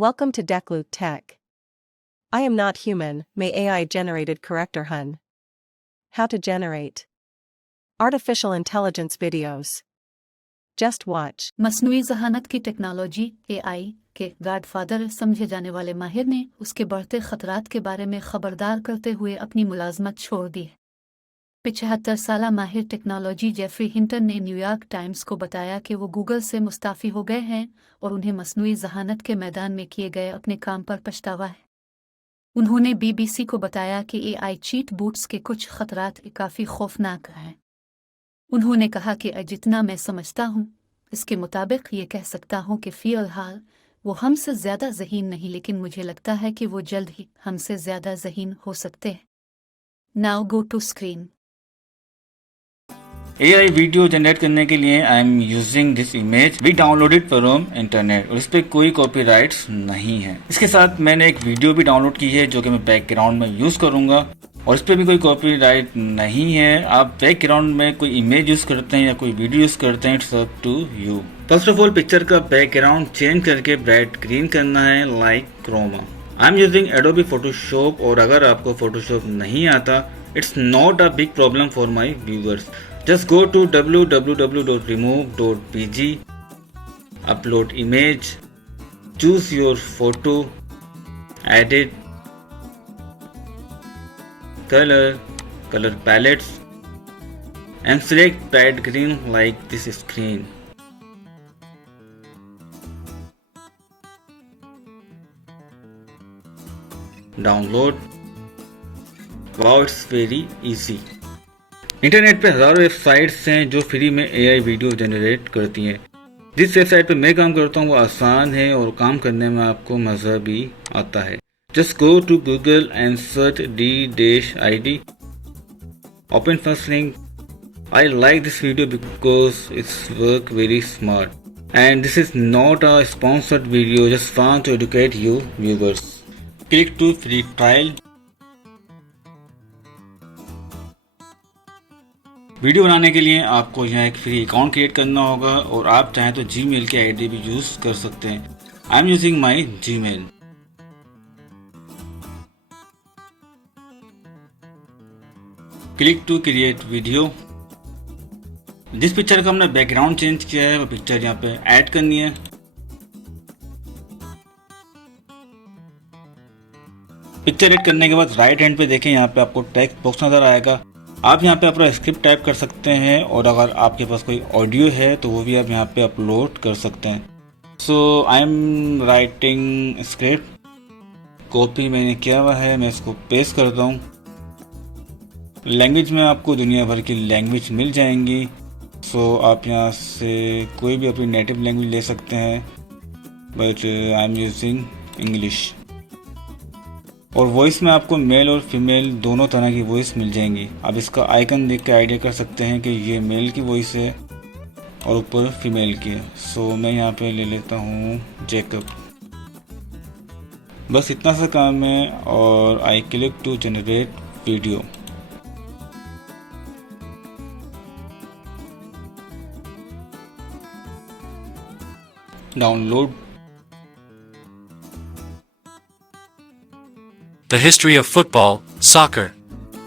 Welcome to Declu Tech. I am not human, may AI generated corrector hun. How to generate artificial intelligence videos. Just watch. मसनूई ज़हानत की technology AI के godfather समझे जाने वाले माहिर ने उसके बढ़ते खतरात के बारे में खबरदार करते हुए अपनी मुलाजमत छोड़ दी है। 75 साला माहिर टेक्नोलॉजी जेफरी हिंटन ने न्यूयॉर्क टाइम्स को बताया कि वो गूगल से मुस्ताफ़ी हो गए हैं और उन्हें मसनूई ज़हानत के मैदान में किए गए अपने काम पर पछतावा है। उन्होंने BBC को बताया कि AI चीट बूट्स के कुछ खतरात काफ़ी खौफनाक हैं। उन्होंने कहा कि जितना मैं समझता हूँ, इसके मुताबिक ये कह सकता हूँ कि फ़िलहाल वो हमसे ज़्यादा ज़हीन नहीं, लेकिन मुझे लगता है कि वो जल्द ही हमसे ज़्यादा ज़हीन हो सकते हैं। Now go to screen. AI video generate करने के लिए I am using this image we downloaded from internet और इस पर कोई कॉपीराइट्स नहीं है। इसके साथ मैंने एक वीडियो भी डाउनलोड की है जो कि मैं बैकग्राउंड में यूज करूंगा और इस पर भी कोई कॉपीराइट नहीं है। आप बैकग्राउंड में कोई इमेज यूज करते हैं या कोई वीडियो यूज करते हैं, it's up to you. First of all picture का बैकग्राउंड चेंज करके ब्राइट ग्रीन करना है like chroma. I am using Adobe Photoshop और अगर आपको फोटोशॉप नहीं आता, it's not a big problem for my viewers. Just go to www.remove.pg, upload image, choose your photo, edit, color palettes and select bright green like this screen. Download. Wow, it's very easy. Internet पे हजारों websites हैं जो free में AI video generate करती हैं। जिस website पे मैं काम करता हूँ वो आसान है और काम करने में आपको मज़ा भी आता है। Just go to Google and search D-ID, open first link. I like this video because it's work very smart and this is not a sponsored video, just want to educate you viewers. Click to free trial. Video बनाने के लिए आपको यहाँ एक free account create करना होगा और आप चाहें तो जीमेल की आईडी भी यूज कर सकते हैं। I am using my Gmail. Click to create video. जिस पिक्चर का हमने बैकग्राउंड चेंज किया है वो पिक्चर यहाँ पे ऐड करनी है। पिक्चर ऐड करने के बाद राइट हैंड पे देखें, यहाँ पे आपको टेक्स्ट बॉक्स नजर आएगा। आप यहाँ पे अपना स्क्रिप्ट टाइप कर सकते हैं और अगर आपके पास कोई ऑडियो है तो वो भी आप यहाँ पे अपलोड कर सकते हैं। So I am writing script, copy मैंने किया हुआ है, मैं इसको पेस्ट करता हूँ। लैंग्वेज में आपको दुनिया भर की लैंग्वेज मिल जाएंगी। सो आप यहाँ से कोई भी अपनी नेटिव लैंग्वेज ले सकते हैं, but I am using English. और वॉइस में आपको मेल और फीमेल दोनों तरह की वॉइस मिल जाएंगी। आप इसका आइकन देख के आइडिया कर सकते हैं कि ये मेल की वॉइस है और ऊपर फीमेल की है। सो मैं यहाँ पे ले लेता हूँ जेकब। बस इतना सा काम है और I click to generate video. Download. The history of football, soccer.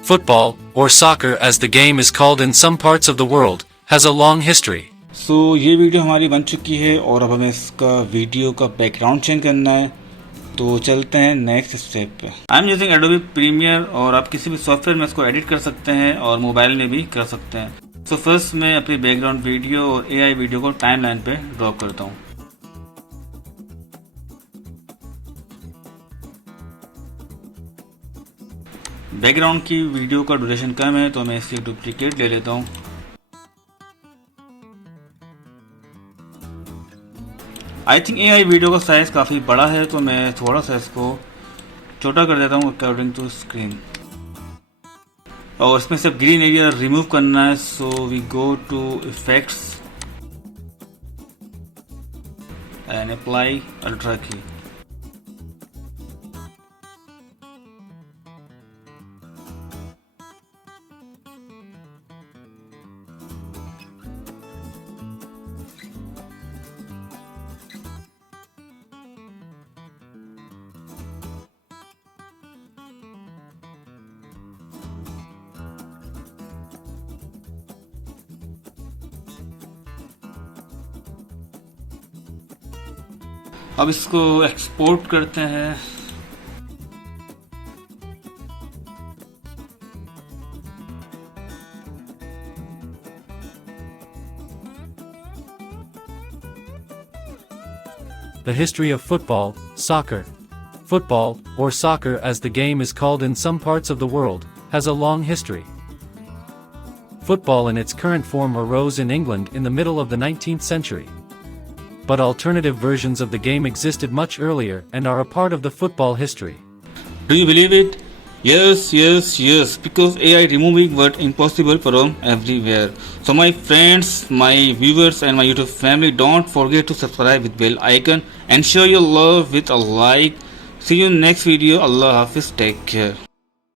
Football, or soccer as the game is called in some parts of the world, has a long history. सो ये वीडियो हमारी बन चुकी है और अब हमें इसका वीडियो का बैकग्राउंड चेंज करना है, तो चलते हैं नेक्स्ट स्टेप पे। I am using Adobe Premiere और आप किसी भी सॉफ्टवेयर में इसको एडिट कर सकते हैं और मोबाइल में भी कर सकते हैं। सो फर्स्ट मैं अपनी बैकग्राउंड वीडियो और AI वीडियो को टाइमलाइन पे ड्रॉ करता हूँ। बैकग्राउंड की वीडियो का ड्यूरेशन कम है तो मैं इसकी डुप्लीकेट ले लेता हूँ। आई थिंक AI वीडियो का साइज काफ़ी बड़ा है तो मैं थोड़ा सा इसको छोटा कर देता हूँ अकॉर्डिंग टू स्क्रीन। और इसमें सिर्फ ग्रीन एरिया रिमूव करना है। So we go to effects and apply ultra key. अब इसको एक्सपोर्ट करते हैं। The history of football, soccer. Football, or soccer as the game is called in some parts of the world, has a long history. Football in its current form arose in England in the middle of the 19th century. But alternative versions of the game existed much earlier and are a part of the football history. Do you believe it? Yes, because AI removing what impossible from everywhere. So my friends, my viewers and my YouTube family, don't forget to subscribe with bell icon and show your love with a like. See you next video. Allah Hafiz, take care.